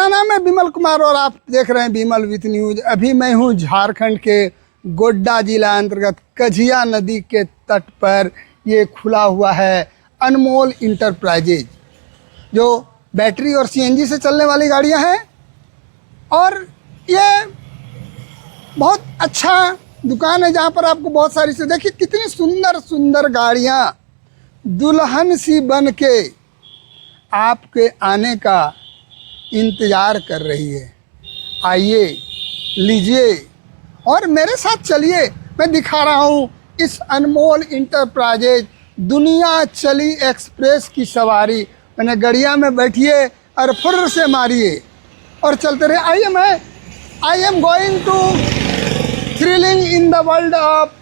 मेरा नाम है विमल कुमार और आप देख रहे हैं विमल विथ न्यूज। अभी मैं हूं झारखंड के गोड्डा जिला अंतर्गत कझिया नदी के तट पर। ये खुला हुआ है अनमोल इंटरप्राइजेज, जो बैटरी और सीएनजी से चलने वाली गाड़ियां हैं। और ये बहुत अच्छा दुकान है जहां पर आपको बहुत सारी से देखिए कितनी सुंदर सुंदर गाड़ियां दुल्हन सी बन के आपके आने का इंतज़ार कर रही है। आइए, लीजिए और मेरे साथ चलिए। मैं दिखा रहा हूँ इस अनमोल इंटरप्राइजेज दुनिया चली एक्सप्रेस की सवारी। मैंने गड़िया में बैठिए और फुर्र से मारिए और चलते रहे। I am going to thrilling in the world of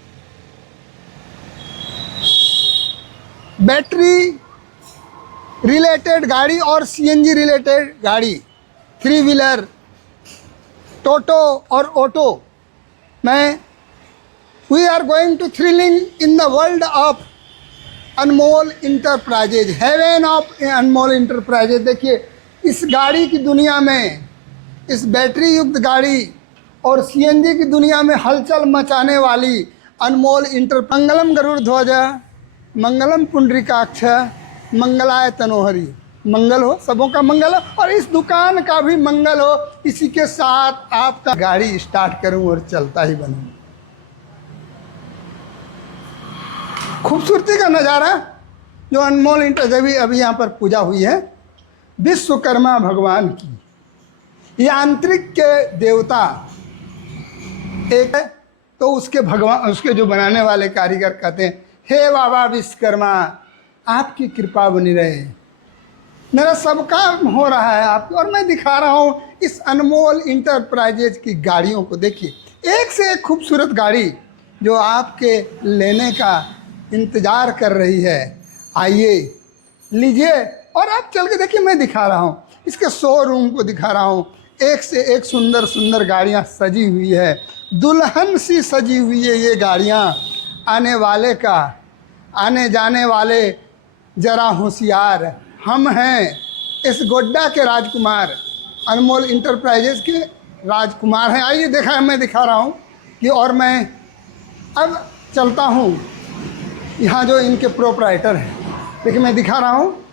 battery related गाड़ी और सीएनजी रिलेटेड गाड़ी, 3 व्हीलर, टोटो और auto. We are going to thrilling in the world of Anmol Enterprises, heaven of Anmol Enterprises. देखिए इस गाड़ी की दुनिया में, इस बैटरी युक्त गाड़ी और सीएनजी की दुनिया में हलचल मचाने वाली अनमोल मंगलम गरुड़ ध्वज, मंगलम पुंडरीकाक्ष, मंगलाय तनोहरी। मंगल हो, सबों का मंगल हो और इस दुकान का भी मंगल हो। इसी के साथ आपका गाड़ी स्टार्ट करूं और चलता ही बनूं। खूबसूरती का नज़ारा जो अनमोल इंटरप्राइजेज, अभी यहाँ पर पूजा हुई है विश्वकर्मा भगवान की। यांत्रिक के देवता एक है तो उसके भगवान, उसके जो बनाने वाले कारीगर कहते हैं, हे बाबा विश्वकर्मा आपकी कृपा बनी रहे, मेरा सब काम हो रहा है आपको। और मैं दिखा रहा हूँ इस अनमोल इंटरप्राइजेज की गाड़ियों को। देखिए एक से एक खूबसूरत गाड़ी जो आपके लेने का इंतज़ार कर रही है। आइए, लीजिए और आप चल के देखिए। मैं दिखा रहा हूँ इसके शोरूम को, दिखा रहा हूँ एक से एक सुंदर सुंदर गाड़ियाँ सजी हुई है, दुल्हन सी सजी हुई है ये गाड़ियाँ। आने जाने वाले जरा होशियार, हम हैं इस गोड्डा के राजकुमार, अनमोल इंटरप्राइजेज के राजकुमार हैं। आइए मैं दिखा रहा हूँ कि, और मैं अब चलता हूँ यहाँ जो इनके प्रोप्राइटर हैं। देखिए मैं दिखा रहा हूँ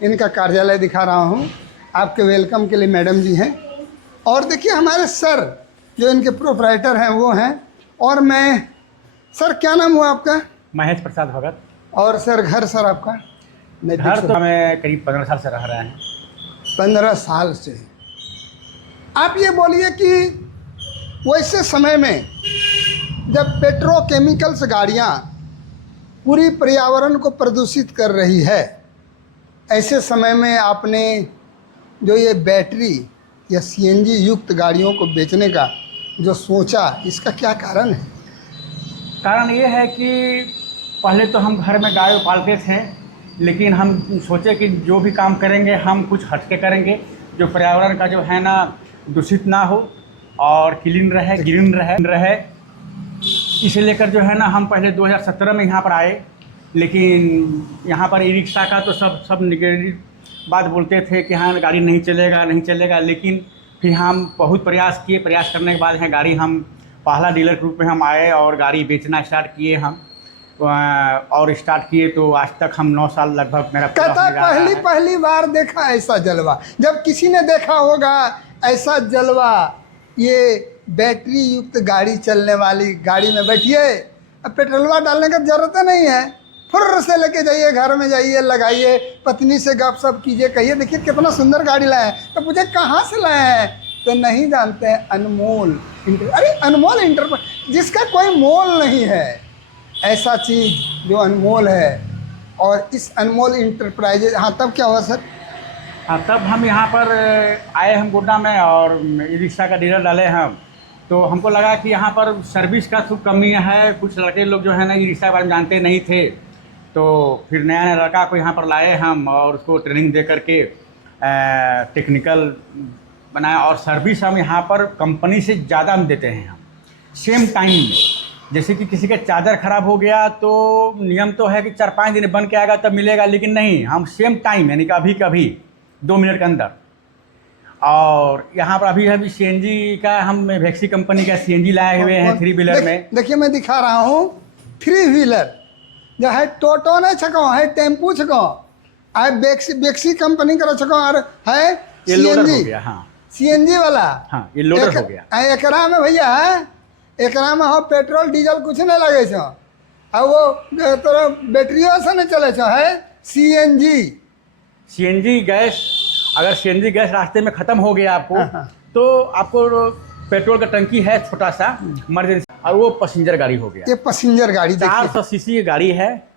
इनका कार्यालय, दिखा रहा हूँ आपके वेलकम के लिए मैडम जी हैं। और देखिए हमारे सर जो इनके प्रोप्राइटर हैं वो हैं। और मैं, सर क्या नाम हुआ आपका? महेश प्रसाद भगत। और सर घर सर आपका? घर तो हमें करीब 15 साल से रह रहे हैं। 15 साल से। आप ये बोलिए कि वैसे समय में जब पेट्रोकेमिकल्स गाड़ियाँ पूरी पर्यावरण को प्रदूषित कर रही है, ऐसे समय में आपने जो ये बैटरी या सीएनजी युक्त गाड़ियों को बेचने का जो सोचा, इसका क्या कारण है? कारण ये है कि पहले तो हम घर में गाय पालते थे, लेकिन हम सोचे कि जो भी काम करेंगे हम कुछ हटके करेंगे, जो पर्यावरण का जो है ना दूषित ना हो और क्लीन रहे, ग्रीन रहे। इसे लेकर जो है ना हम पहले 2017 में यहाँ पर आए। लेकिन यहाँ पर ई रिक्शा का तो सब निगेटिव बात बोलते थे कि हाँ गाड़ी नहीं चलेगा। लेकिन फिर हम बहुत प्रयास किए। प्रयास करने के बाद यहाँ गाड़ी हम पहला डीलर के रूप में हम आए और गाड़ी बेचना स्टार्ट किए हम। और स्टार्ट किए तो आज तक हम 9 साल लगभग मेरा पहली बार देखा ऐसा जलवा। जब किसी ने देखा होगा ऐसा जलवा, ये बैटरी युक्त गाड़ी चलने वाली गाड़ी में बैठिए, अब पेट्रोलवा डालने का जरूरत नहीं है, फुर्र से लेके जाइए, घर में जाइए, लगाइए, पत्नी से गपशप कीजिए, कहिए देखिए कितना सुंदर गाड़ी लाए हैं। तो मुझे कहाँ से लाए हैं तो नहीं जानते हैं, अनमोल अनमोल इंटरप्राइजेज, जिसका कोई मोल नहीं है, ऐसा चीज़ जो अनमोल है। और इस अनमोल इंटरप्राइजेज, हाँ तब क्या हुआ सर? हाँ तब हम यहाँ पर आए हम गोड्डा में और ई रिक्शा का डीलर डाले हम। तो हमको लगा कि यहाँ पर सर्विस का खूब कमी है। कुछ लड़के लोग जो है ना ई रिक्शा के बारे में जानते नहीं थे, तो फिर नया लड़का को यहाँ पर लाए हम और उसको ट्रेनिंग दे करके टेक्निकल बनाया। और सर्विस हम यहाँ पर कंपनी से ज़्यादा हम देते हैं। हम सेम टाइम में, जैसे कि किसी का चार्जर ख़राब हो गया तो नियम तो है कि 4-5 दिन बन के आएगा तब मिलेगा, लेकिन नहीं, हम सेम टाइम यानी कि अभी 2 मिनट के अंदर और यहाँ पर अभी सीएनजी का हम वेक्सी कंपनी का सीएनजी लाए हुए हैं 3 व्हीलर में। देखिए मैं दिखा रहा हूँ 3 व्हीलर जो है टोटो नहीं छको है टेम्पू छको है बेक्सी कंपनी का छको और है ये लोडर हो सीएनजी गया। हाँ सीएनजी वाला। हाँ ये लोडर हो गया। एकरा में भैया एकरा में हो पेट्रोल डीजल कुछ नहीं लगे छो और वो तोरा बैटरियों से नहीं चले छो है सीएनजी गैस। अगर सीएनजी गैस रास्ते में ख़त्म हो गया आपको तो आपको पेट्रोल का टंकी है छोटा सा इमरजेंसी, और वो पैसेंजर गाड़ी हो गया। ये पैसेंजर गाड़ी 400 सीसी की गाड़ी है।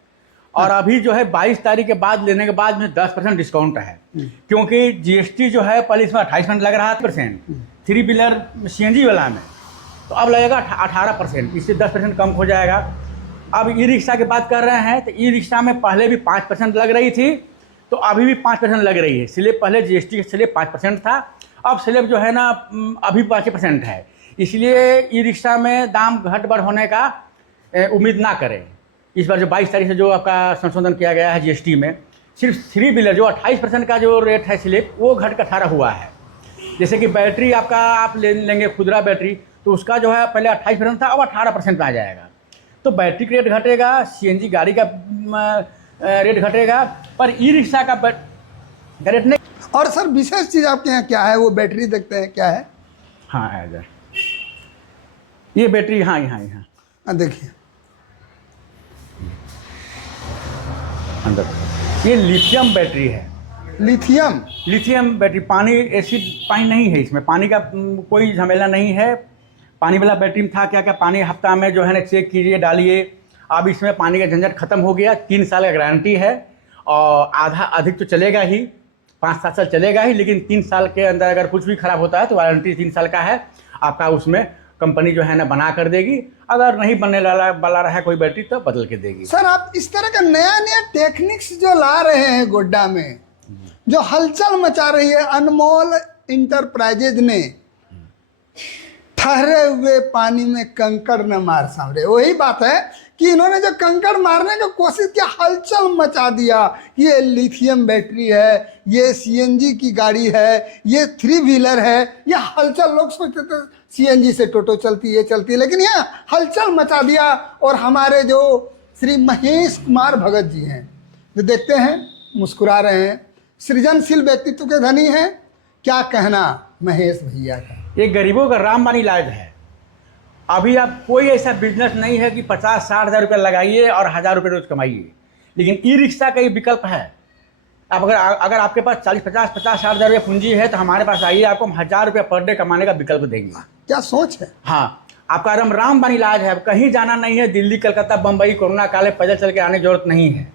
और अभी जो है 22 तारीख के बाद लेने के बाद में 10% डिस्काउंट है, क्योंकि जीएसटी जो है पहले इसमें 28% लग रहा था 3 व्हीलर सीएनजी वाला में, तो अब लगेगा 18%, इससे 10% कम हो जाएगा। अब ई रिक्शा की बात कर रहे हैं तो ई रिक्शा में पहले भी 5% लग रही थी, तो अभी भी 5% लग रही है। स्लैब पहले जीएसटी के स्लैब 5% था, अब स्लैब जो है ना अभी 5% है। इसलिए ई रिक्शा में दाम घट बढ़ होने का उम्मीद ना करें। इस बार जो 22 तारीख से जो आपका संशोधन किया गया है जीएसटी में, सिर्फ 3 व्हीलर जो 28% का जो रेट है स्लैब, वो घट कर 18 हुआ है। जैसे कि बैटरी आपका आप लेंगे खुदरा बैटरी, तो उसका जो है पहले 28% था, अब 18% में आ जाएगा। तो बैटरी का रेट घटेगा, सीएनजी गाड़ी का रेट घटेगा, पर ई रिक्शा का रेट नहीं। और सर विशेष चीज़ आपके यहाँ क्या है, वो बैटरी देखते हैं क्या है? हाँ है इधर ये बैटरी। हाँ यहाँ देखिए अंदर ये लिथियम बैटरी है। लिथियम बैटरी, पानी एसिड पानी नहीं है इसमें, पानी का कोई झमेला नहीं है। पानी वाला बैटरी में था क्या पानी हफ्ता में जो है ना चेक कीजिए डालिए। अब इसमें पानी का झंझट खत्म हो गया। 3 साल का गारंटी है और आधा अधिक तो चलेगा ही, 5-7 साल चलेगा ही, लेकिन 3 साल के अंदर अगर कुछ भी खराब होता है तो वारंटी 3 साल का है आपका। उसमें कंपनी जो है ना बना कर देगी, अगर नहीं बनने वाला रहा कोई बैटरी तो बदल के देगी। सर आप इस तरह का नया टेक्निक्स जो ला रहे हैं गोड्डा में, जो हलचल मचा रही है अनमोल इंटरप्राइजेज ने, ठहरे हुए पानी में कंकड़ न मार सामरे। वही बात है कि इन्होंने जो कंकड़ मारने की कोशिश की, हलचल मचा दिया। ये लिथियम बैटरी है, ये सीएनजी की गाड़ी है, ये 3 व्हीलर है। ये हलचल, लोग सोचते थे सीएनजी से टोटो चलती है, लेकिन ये हलचल मचा दिया। और हमारे जो श्री महेश कुमार भगत जी हैं, जो देखते हैं मुस्कुरा रहे हैं, सृजनशील व्यक्तित्व के धनी हैं। क्या कहना महेश भैया का? ये गरीबों का रामबाण इलाज है। अभी आप कोई ऐसा बिजनेस नहीं है कि 50-60 हज़ार रुपये लगाइए और 1000 रुपये रोज कमाइए, लेकिन ई रिक्शा का ये विकल्प है। आप अगर आपके पास 50-60 हज़ार रुपये पूंजी है तो हमारे पास आइए, आपको हम 1000 रुपये पर डे कमाने का विकल्प देंगे। क्या सोच है? हाँ, आपका रामबाण इलाज है। कहीं जाना नहीं है, दिल्ली, कलकत्ता, बम्बई, कोरोना काल में पैदल चल के आने की जरूरत नहीं है।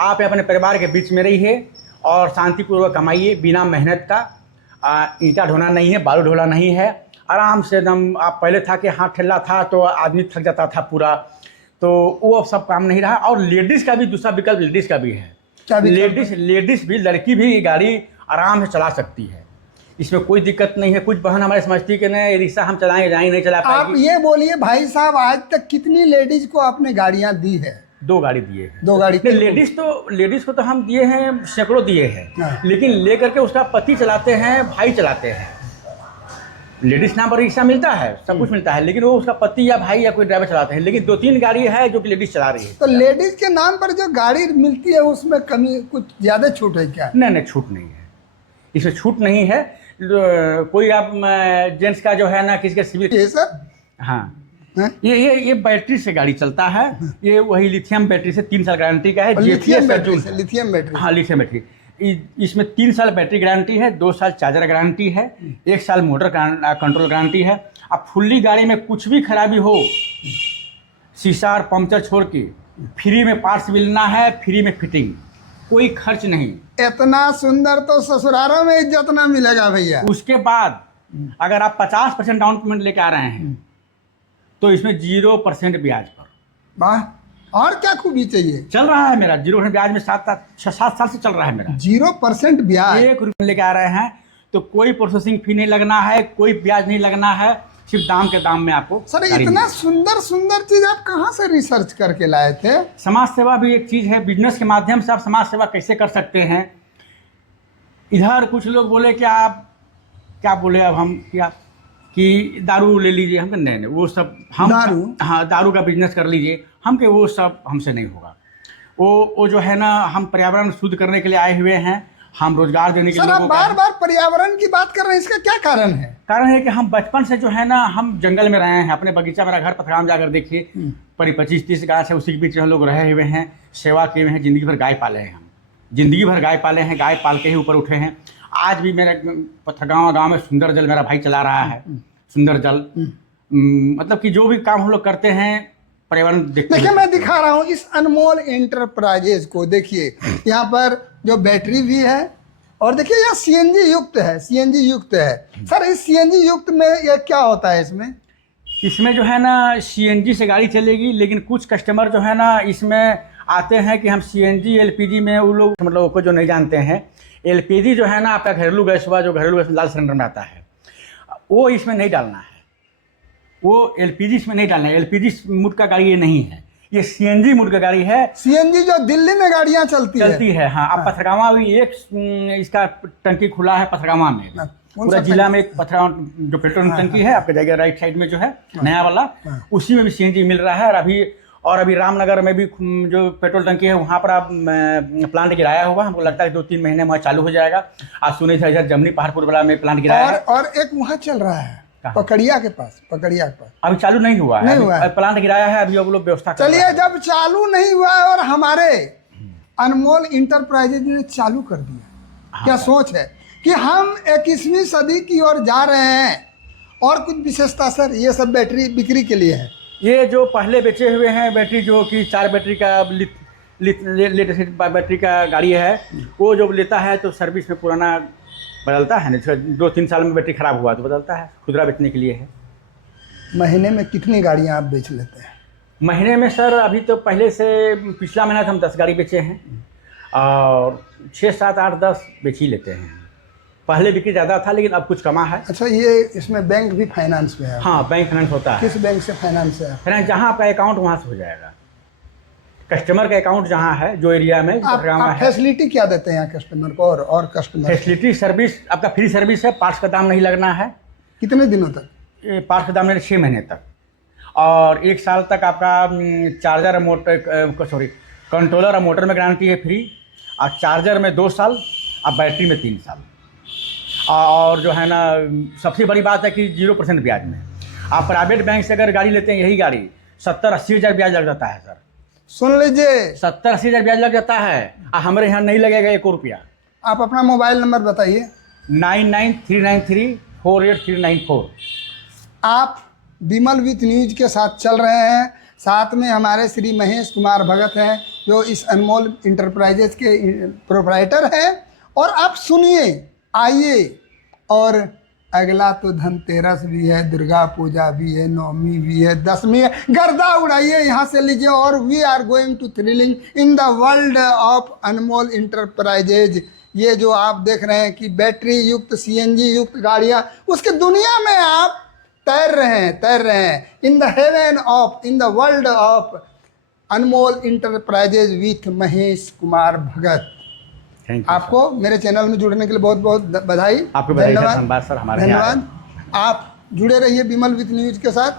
आप अपने परिवार के बीच में रहिए और शांतिपूर्वक कमाइए, बिना मेहनत का। ईंटा ढोना नहीं है, बालू ढोना नहीं है, आराम से एकदम। आप पहले था कि हाथ ठेला था तो आदमी थक जाता था पूरा, तो वो सब काम नहीं रहा। और लेडीज़ का भी दूसरा विकल्प लेडीज़ का भी है। लेडीज़ भी, लड़की भी ये गाड़ी आराम से चला सकती है, इसमें कोई दिक्कत नहीं है। कुछ बहन हमारे समझती कि नहीं रिक्शा हम चलाएंगे जाएंगे, नहीं चला पाएगी। आप ये बोलिए भाई साहब, आज तक कितनी लेडीज को आपने गाड़ियाँ दी है? 2 गाड़ी दिए हैं। 2 गाड़ी? लेडीज़ को तो हम दिए हैं, सैकड़ों दिए हैं, लेकिन लेकर के उसका पति चलाते हैं, भाई चलाते हैं। लेडीज़ नाम पर रिक्शा मिलता है, सब कुछ मिलता है, लेकिन वो उसका पति या भाई या कोई ड्राइवर चलाते हैं। लेकिन 2-3 गाड़ी है जो कि लेडीज़ चला रही है। तो लेडीज़ के नाम पर जो गाड़ी मिलती है उसमें कमी, कुछ ज़्यादा छूट है क्या? नहीं, छूट नहीं है, इसमें छूट नहीं है। कोई आप जेंट्स का जो है ना, किसी का सिविल। सर हाँ, ये बैटरी से गाड़ी चलता है। ये वही लिथियम बैटरी से 3 साल गारंटी का है। Lithium battery. हाँ, लिथियम बैटरी। इसमें 3 साल बैटरी गारंटी है, 2 साल चार्जर गारंटी है, 1 साल मोटर कंट्रोल गारंटी है। अब फुल्ली गाड़ी में कुछ भी खराबी हो, शीशा और पंक्चर छोड़ के फ्री में पार्ट्स मिलना है, फ्री में फिटिंग, कोई खर्च नहीं। इतना सुंदर तो ससुरालों में इज्जत ना मिलेगा भैया। उसके बाद अगर आप 50% डाउन पेमेंट लेके आ रहे हैं तो इसमें 0% ब्याज पर। वाह, और क्या खूबी चाहिए? चल रहा है मेरा 0% ब्याज में 7 साल से चल रहा है मेरा। 0% ब्याज, 1 रुपये लेके आ रहे हैं तो कोई प्रोसेसिंग फी नहीं लगना है, कोई ब्याज नहीं लगना है, सिर्फ दाम के दाम में आपको। सर इतना सुंदर चीज आप कहाँ से रिसर्च करके लाए थे? समाज सेवा भी एक चीज़ है। बिजनेस के माध्यम से आप समाज सेवा कैसे कर सकते हैं। इधर कुछ लोग बोले कि आप क्या बोले अब हम क्या कि दारू ले लीजिए, हम कहे नहीं वो सब हम दारू? हाँ दारू का बिजनेस कर लीजिए, हम के वो सब हमसे नहीं होगा। वो जो है ना, हम पर्यावरण शुद्ध करने के लिए आए हुए हैं, हम रोजगार देने के सर लिए आप लोगों का बार बार पर्यावरण की बात कर रहे हैं, इसका क्या कारण है? कारण है कि हम बचपन से जो है ना, हम जंगल में रहे हैं, अपने बगीचा, मेरा घर पथराम जाकर देखिए, परी 25-30 गाय है, उसी के बीच हम लोग रहे हुए हैं, सेवा किए हुए हैं, जिंदगी भर गाय पाले हैं, हम जिंदगी भर गाय पाले हैं, गाय पाल के ही ऊपर उठे हैं। आज भी मेरे पथरगांव गाँव में सुंदर जल मेरा भाई चला रहा है, सुंदर जल। मतलब कि जो भी काम हम लोग करते हैं पर्यावरण देखिए मैं दिखा रहा हूँ इस अनमोल इंटरप्राइजेज को, देखिए यहाँ पर जो बैटरी भी है और देखिए यह सीएनजी युक्त है, सीएनजी युक्त है। सर इस सीएनजी युक्त में यह क्या होता है? इसमें जो है ना सीएनजी से गाड़ी चलेगी, लेकिन कुछ कस्टमर जो है ना इसमें आते हैं कि हम सीएनजी एलपीजी में, वो लोग मतलब को जो नहीं जानते हैं, एलपीजी जो है ना आपका घरेलू गैस हुआ, जो घरेलू गैस लाल सिलेंडर में आता है, वो इसमें नहीं डालना है, वो एलपीजी इसमें नहीं डालना है। एलपीजी मुड का गाड़ी ये नहीं है, ये सीएनजी मुड का गाड़ी है। सीएनजी जो दिल्ली में गाड़ियां चलती है। हाँ। अब पथरगामा भी एक इसका टंकी खुला है, पथरगामा में पूरा जिला में एक जो पेट्रोल टंकी है आपके जगह राइट साइड में जो है नया वाला, उसी में भी सीएनजी मिल रहा है। और अभी रामनगर में भी जो पेट्रोल टंकी है वहाँ पर आप प्लांट गिराया होगा, हमको लगता है 2-3 महीने में चालू हो जाएगा। आज सुने थे इधर जमनी पहाड़पुर वाला में प्लांट गिराया है, और एक वहाँ चल रहा है पकड़िया के पास, पकड़िया के पास अभी चालू नहीं हुआ है, प्लांट गिराया है अभी, वो लोग व्यवस्था कर रहे हैं। चलिए जब चालू नहीं हुआ है और हमारे अनमोल इंटरप्राइजेज ने चालू कर दिया, क्या सोच है कि हम 21वीं सदी की ओर जा रहे हैं। और कुछ विशेषता सर, ये सब बैटरी बिक्री के लिए है। ये जो पहले बेचे हुए हैं बैटरी, जो कि 4 बैटरी का लेटेस्ट बैटरी का गाड़ी है, वो जो लेता है तो सर्विस में पुराना बदलता है ना, 2-3 साल में बैटरी खराब हुआ तो बदलता है, खुदरा बेचने के लिए है। महीने में कितनी गाड़ियां आप बेच लेते हैं? महीने में सर अभी तो पहले से पिछला महीना तो हम 10 गाड़ी बेचे हैं, और 6, 7, 8, 10 बेच ही लेते हैं। पहले बिक्री ज़्यादा था लेकिन अब कुछ कमा है। अच्छा, ये इसमें बैंक भी फाइनेंस में है? हाँ, बैंक फाइनेंस होता है। किस बैंक से फाइनेंस है? फाइनेंस जहाँ आपका अकाउंट वहाँ से हो जाएगा, कस्टमर का अकाउंट जहाँ है, जो एरिया में आप फैसिलिटी क्या देते हैं यहाँ कस्टमर को? और कस्टमर फैसिलिटी सर्विस आपका फ्री सर्विस है, पार्ट्स का दाम नहीं लगना है। कितने दिनों तक? पार्ट्स का दाम नहीं, 6 महीने तक, और 1 साल तक आपका चार्जर मोटर कंट्रोलर और मोटर में गारंटी है फ्री, और चार्जर में 2 साल और बैटरी में 3 साल। और जो है ना सबसे बड़ी बात है कि 0% ब्याज में। आप प्राइवेट बैंक से अगर गाड़ी लेते हैं, यही गाड़ी 70-80 हज़ार ब्याज लग जाता है सर। सुन लीजिए, 70-80 हज़ार ब्याज लग जाता है, हमारे यहाँ नहीं लगेगा 1 रुपया। आप अपना मोबाइल नंबर बताइए। 9939348394। आप विमल विथ न्यूज के साथ चल रहे हैं, साथ में हमारे श्री महेश कुमार भगत हैं, जो इस अनमोल इंटरप्राइजेज के प्रोप्राइटर हैं। और आप सुनिए, आइए। और अगला तो धनतेरस भी है, दुर्गा पूजा भी है, नवमी भी है, 10वीं है, गर्दा उड़ाइए यहाँ से लीजिए। और we are going to thrilling in the world of Anmol Enterprises. ये जो आप देख रहे हैं कि बैटरी युक्त, सीएनजी युक्त गाड़ियाँ, उसकी दुनिया में आप तैर रहे हैं in the heaven of, in the world of Anmol enterprises with Mahesh Kumar Bhagat. आपको मेरे चैनल में जुड़ने के लिए बहुत बहुत बधाई। आपको धन्यवाद सर, हमारे धन्यवाद। आप जुड़े रहिए विमल विथ न्यूज के साथ।